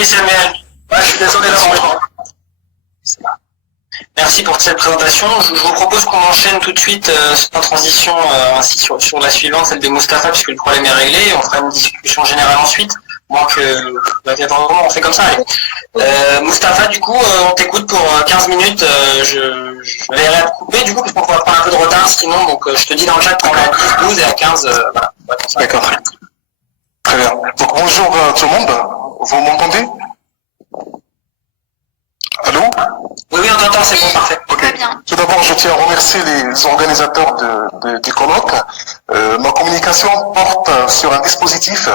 Merci Samuel. Je suis désolé d'avoir. Merci pour cette présentation. Je vous propose qu'on enchaîne tout de suite en transition ainsi sur la suivante, celle de Mustapha, puisque le problème est réglé. On fera une discussion générale ensuite. Donc, on fait comme ça. Allez. Mustapha, du coup, on t'écoute pour 15 minutes. Je vais rien te couper, du coup, parce qu'on va prendre un peu de retard sinon. Donc, je te dis dans le chat qu'on est à 10, 12 et à 15. Voilà. D'accord. Très bien. Donc, bonjour tout le monde. Vous m'entendez? Allô? Oui, on t'entend, c'est bon, parfait. Okay. Tout d'abord, je tiens à remercier les organisateurs du colloque. Ma communication porte sur un dispositif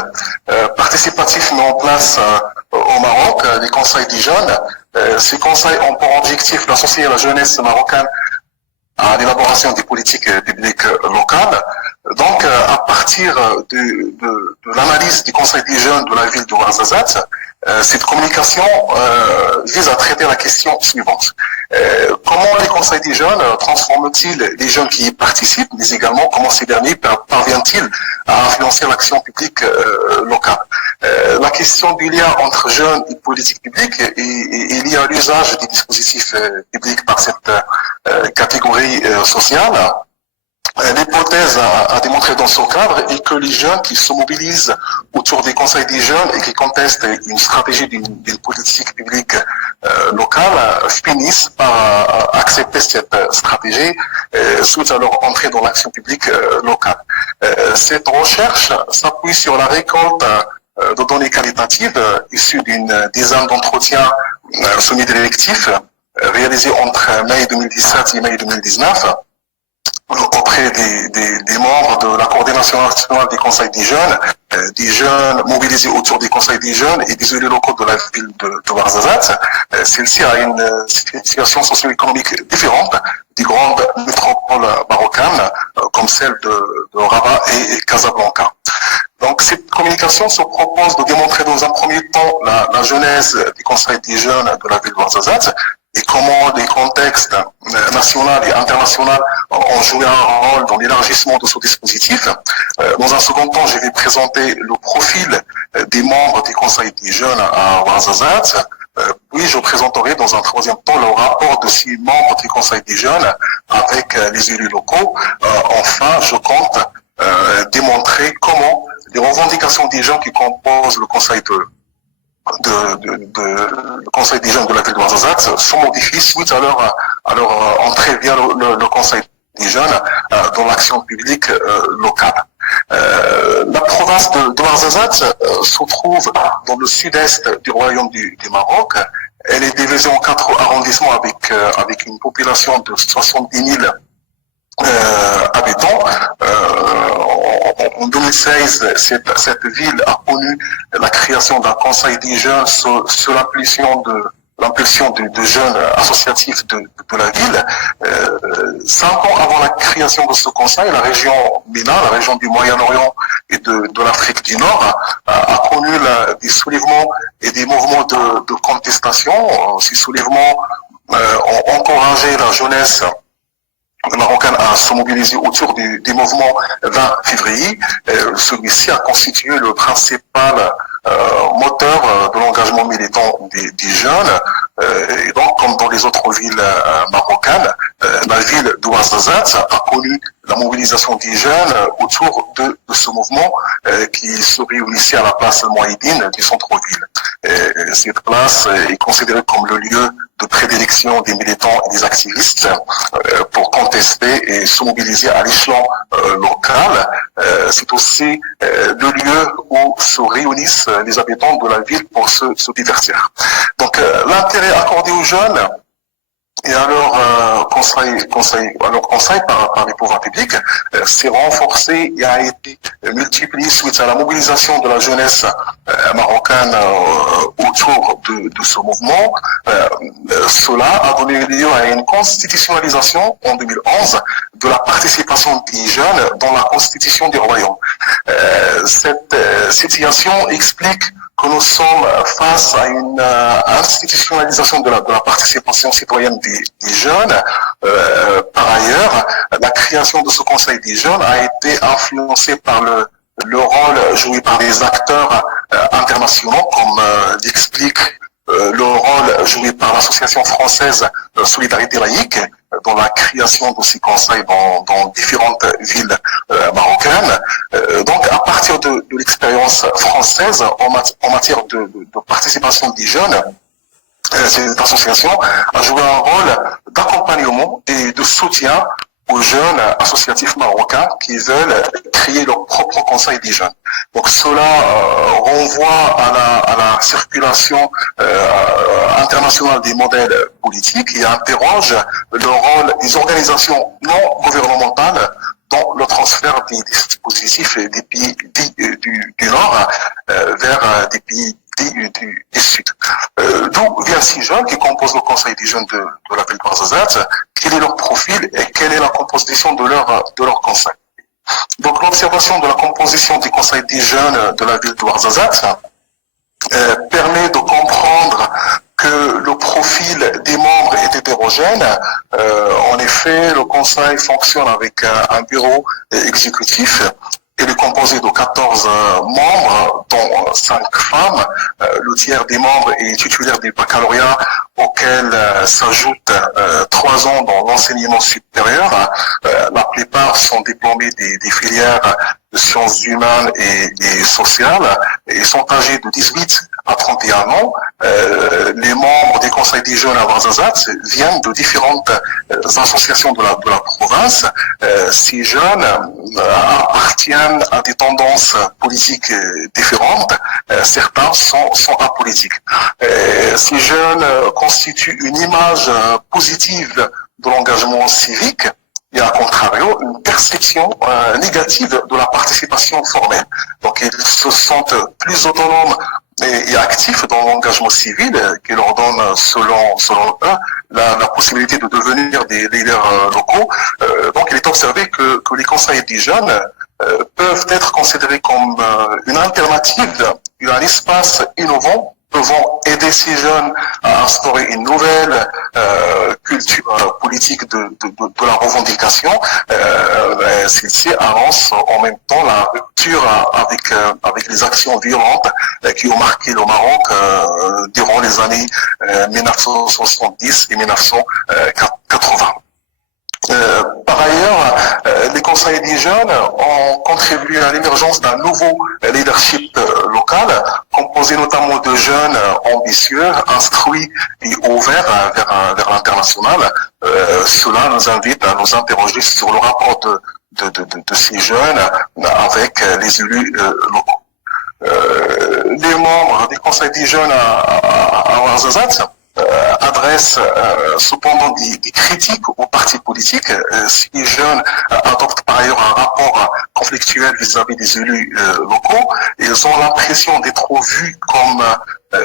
participatif mis en place au Maroc, les conseils des jeunes. Ces conseils ont pour objectif d'associer la jeunesse marocaine à l'élaboration des politiques publiques locales. Donc, à partir de l'analyse du Conseil des jeunes de la ville de Ouarzazate, cette communication vise à traiter la question suivante. Comment les conseils des jeunes transforment-ils les jeunes qui y participent, mais également comment ces derniers parviennent-ils à influencer l'action publique locale? La question du lien entre jeunes et politique publique est liée à l'usage des dispositifs publics par cette catégorie sociale. L'hypothèse à démontrer dans ce cadre est que les jeunes qui se mobilisent autour des conseils des jeunes et qui contestent une stratégie d'une politique publique locale finissent par accepter cette stratégie suite à leur entrée dans l'action publique locale. Cette recherche s'appuie sur la récolte de données qualitatives issues d'une dizaine d'entretiens semi-directifs réalisés entre mai 2017 et mai 2019 auprès des membres de la coordination nationale des conseils des jeunes mobilisés autour des conseils des jeunes et des élus locaux de la ville de Ouarzazate. Celle-ci a une situation socio-économique différente des grandes métropoles marocaines comme celle de Rabat et Casablanca. Donc, cette communication se propose de démontrer dans un premier temps la genèse des conseils des jeunes de la ville de Ouarzazate et comment les contextes nationaux et internationaux ont joué un rôle dans l'élargissement de ce dispositif. Dans un second temps, je vais présenter le profil des membres des conseils des jeunes à Ouarzazate. Puis, je présenterai dans un troisième temps le rapport de ces membres des conseils des jeunes avec les élus locaux. Enfin, je compte démontrer comment les revendications des gens qui composent le conseil le conseil des jeunes de la ville de Ouarzazate sont modifiés suite à leur entrée via le conseil des jeunes dans l'action publique locale. La province de Ouarzazate se trouve dans le sud-est du royaume du Maroc. Elle est divisée en 4 arrondissements avec une population de 70 000 habitants. En 2016, cette ville a connu la création d'un conseil des jeunes sous l'impulsion de jeunes associatifs de la ville. 5 ans avant la création de ce conseil, la région MENA, la région du Moyen-Orient et de l'Afrique du Nord, a connu des soulèvements et des mouvements de contestation. Ces soulèvements ont encouragé la jeunesse marocaine à se mobiliser autour du mouvement 20 février. Celui-ci a constitué le principal moteur de l'engagement militant des jeunes. Et donc, comme dans les autres villes marocaines, la ville d'Ouarzazate a connu la mobilisation des jeunes autour de ce mouvement qui se réunissait à la place Mouahidine du centre-ville. Cette place est considérée comme le lieu de prédilection des militants et des activistes pour contester et se mobiliser à l'échelon local. C'est aussi le lieu où se réunissent les habitants de la ville pour se divertir. Donc l'intérêt accordé aux jeunes et à leur conseil par les pouvoirs publics s'est renforcé et a été multiplié suite à la mobilisation de la jeunesse marocaine autour de ce mouvement. Cela a donné lieu à une constitutionnalisation en 2011 de la participation des jeunes dans la constitution du royaume. Cette situation explique que nous sommes face à une institutionnalisation de la participation citoyenne des jeunes. Par ailleurs, la création de ce conseil des jeunes a été influencée par le rôle joué par des acteurs internationaux, comme l'explique le rôle joué par l'association française Solidarité laïque dans la création de ces conseils dans différentes villes marocaines. Donc, à partir de l'expérience française en matière de participation des jeunes, cette association a joué un rôle d'accompagnement et de soutien aux jeunes associatifs marocains qui veulent créer leur propre conseil des jeunes. Donc cela renvoie à la circulation internationale des modèles politiques et interroge le rôle des organisations non gouvernementales dans le transfert des dispositifs des pays du Nord vers des pays du Sud. D'où viennent ces jeunes qui composent le conseil des jeunes de la ville de Ouarzazate, quel est leur profil et quelle est la composition de leur conseil. Donc l'observation de la composition du conseil des jeunes de la ville de Ouarzazate permet de comprendre que le profil des membres est hétérogène. En effet, le conseil fonctionne avec un bureau exécutif. Il est composé de 14 membres, dont 5 femmes. Le tiers des membres est titulaire du baccalauréat, auquel s'ajoutent 3 ans dans l'enseignement supérieur. La plupart sont diplômés des filières de sciences humaines et sociales et sont âgés de 18 à 31 ans. Les membres des conseils des jeunes à Ouarzazate viennent de différentes associations de la province. Ces jeunes appartiennent à des tendances politiques différentes. Certains sont apolitiques. Ces jeunes constituent une image positive de l'engagement civique et à contrario, une perception négative de la participation formelle. Donc ils se sentent plus autonomes et actifs dans l'engagement civil qui leur donne, selon eux, la possibilité de devenir des leaders locaux. Donc il est observé que les conseils des jeunes peuvent être considérés comme une alternative, un espace innovant pouvant aider ces jeunes à instaurer une nouvelle culture politique de la revendication. Celle-ci annonce en même temps la rupture avec les actions violentes qui ont marqué le Maroc durant les années 1970 et 1980. Par ailleurs, les conseils des jeunes ont contribué à l'émergence d'un nouveau leadership local, composé notamment de jeunes ambitieux, instruits et ouverts vers l'international. Cela nous invite à nous interroger sur le rapport de ces jeunes avec les élus locaux. Les membres des conseils des jeunes à Ouarzazate adresse cependant des critiques aux partis politiques. Ces jeunes adoptent par ailleurs un rapport conflictuel vis-à-vis des élus locaux. Ils ont l'impression d'être vus comme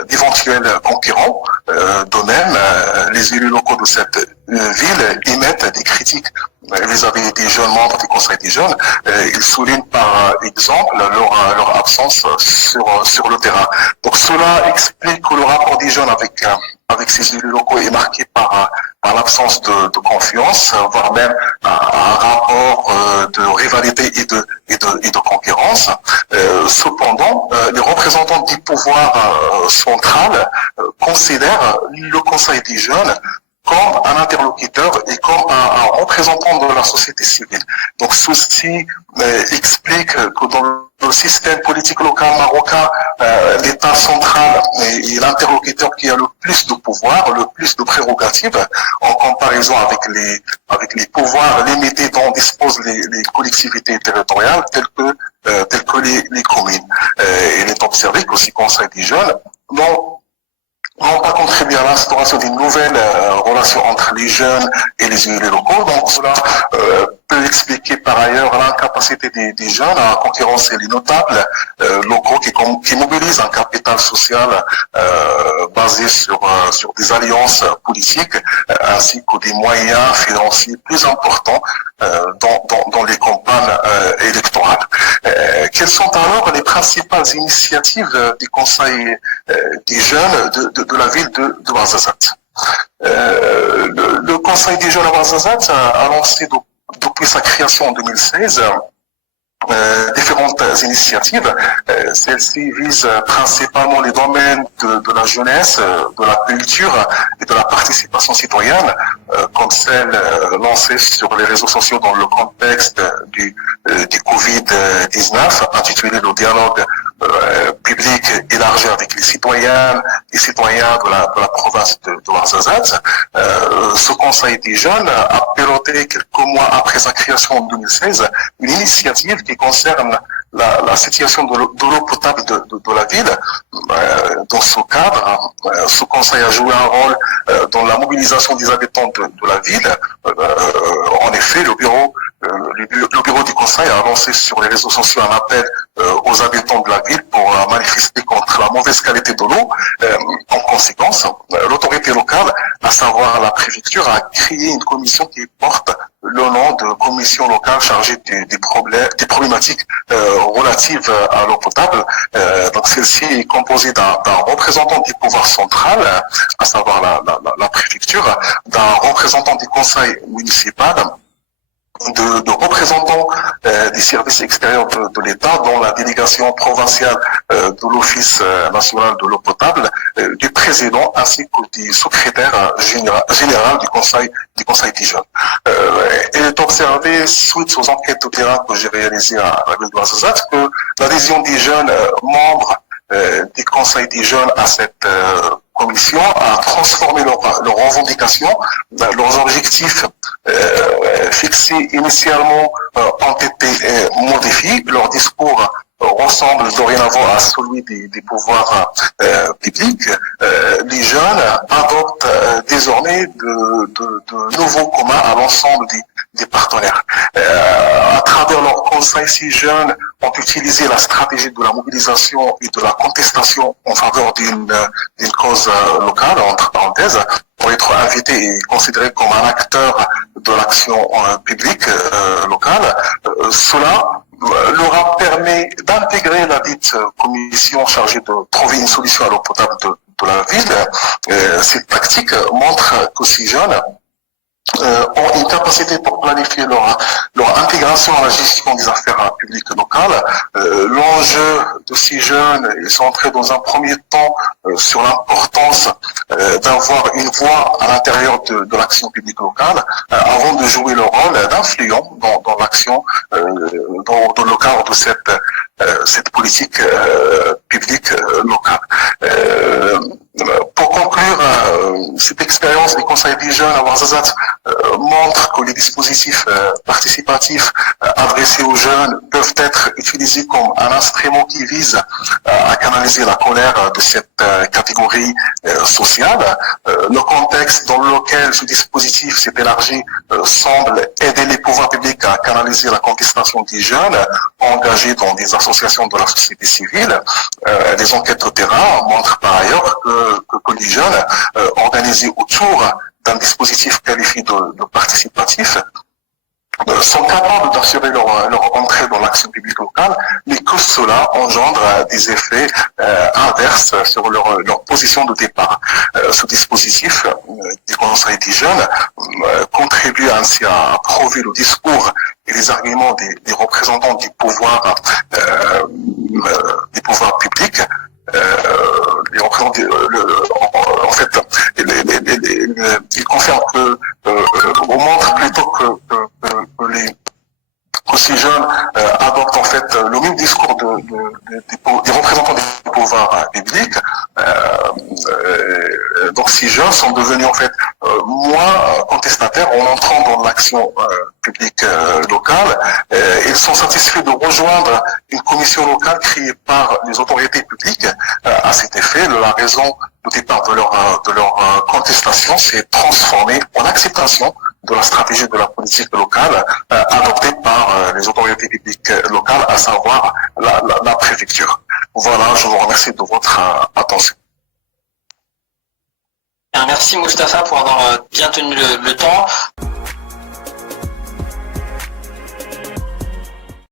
d'éventuels concurrents. De même, les élus locaux de cette ville émettent des critiques vis-à-vis des jeunes membres du Conseil des jeunes. Ils soulignent par exemple leur absence sur le terrain. Donc cela explique que le rapport des jeunes avec ces élus locaux est marqué par l'absence de confiance, voire même un rapport de rivalité et de concurrence. Cependant, les représentants du pouvoir central considèrent le Conseil des jeunes comme un interlocuteur et comme un représentant de la société civile. Donc ceci explique que dans le système politique local marocain, l'État central est l'interlocuteur qui a le plus de pouvoir, le plus de prérogatives, en comparaison avec les pouvoirs limités dont disposent les collectivités territoriales, telles que les communes. Il est observé que ces conseils des jeunes n'ont pas contribué à l'instauration d'une nouvelle relation entre les jeunes et les élus locaux. Donc cela peut expliquer par ailleurs l'incapacité des jeunes à concurrencer les notables locaux qui mobilisent un capital social basé sur des alliances politiques ainsi que des moyens financiers plus importants dans les campagnes électorales. Quelles sont alors les principales initiatives des conseils des jeunes de la ville de Ouarzazate? Le Conseil des jeunes à Ouarzazate a lancé depuis sa création en 2016 différentes initiatives. Celles-ci visent principalement les domaines de la jeunesse, de la culture et de la participation citoyenne, comme celle lancée sur les réseaux sociaux dans le contexte du Covid-19, intitulée le dialogue public élargi avec les citoyennes et citoyens de la province de Ouarzazate. Ce Conseil des jeunes a piloté quelques mois après sa création en 2016 une initiative qui concerne la situation de l'eau potable de la ville. Dans ce cadre, ce conseil a joué un rôle dans la mobilisation des habitants de la ville. En effet, le bureau du conseil a lancé sur les réseaux sociaux un appel aux habitants de la ville pour manifester contre la mauvaise qualité de l'eau. En conséquence, l'autorité locale, à savoir la préfecture, a créé une commission qui porte le nom de commission locale chargée des problématiques relatives à l'eau potable. Donc celle-ci est composée d'un représentant du pouvoir central, à savoir la préfecture, d'un représentant du conseil municipal, de représentants des services extérieurs de l'État, dont la délégation provinciale de l'Office national de l'eau potable, du président ainsi que du secrétaire général du Conseil des jeunes. Il est observé, suite aux enquêtes de terrain que j'ai réalisées à la ville d'Ouarzazate, que l'adhésion des jeunes membres du Conseil des jeunes à cette commission a transformé leurs revendications, leurs objectifs fixés initialement ont été modifiés. Leur discours ressemble dorénavant à celui des pouvoirs publics. Les jeunes adoptent désormais de nouveaux communs à l'ensemble des partenaires. À travers leur conseil, ces jeunes ont utilisé la stratégie de la mobilisation et de la contestation en faveur d'une cause locale, entre parenthèses, pour être invité et considéré comme un acteur de l'action publique locale. Cela leur a permis d'intégrer la dite commission chargée de trouver une solution à l'eau potable de la ville. Cette tactique montre que ces jeunes ont une capacité pour planifier leur intégration à la gestion des affaires publiques locales. L'enjeu de ces jeunes est centré dans un premier temps sur l'importance d'avoir une voix à l'intérieur de l'action publique locale avant de jouer le rôle d'influent dans l'action, dans le cadre de cette politique publique locale. Pour conclure, cette expérience des conseils des jeunes à Ouarzazate montre que les dispositifs participatifs adressés aux jeunes peuvent être utilisés comme un instrument qui vise à canaliser la colère de cette catégorie sociale. Le contexte dans lequel ce dispositif s'est élargi semble aider les pouvoirs publics à canaliser la contestation des jeunes engagés dans des associations de la société civile. Les enquêtes de terrain montrent par ailleurs que les jeunes organisés autour d'un dispositif qualifié de participatif sont capables d'assurer leur entrée dans l'action publique locale, mais que cela engendre des effets inverses sur leur position de départ. Ce dispositif du Conseil des jeunes contribue ainsi à prouver le discours et les arguments des représentants du pouvoir public. Les représentants, en fait, il confirme on montre plutôt que ces jeunes adoptent en fait le même discours des représentants des pouvoirs publics. Donc ces jeunes sont devenus en fait moins contestataires en entrant dans l'action publique locale. Ils sont satisfaits de rejoindre une commission locale créée par les autorités publiques. À cet effet, la raison de départ de leur contestation s'est transformée en acceptation de la stratégie de la politique locale adoptée par les autorités publiques locales, à savoir la préfecture. Voilà, je vous remercie de votre attention. Merci Mustapha pour avoir bien tenu le temps.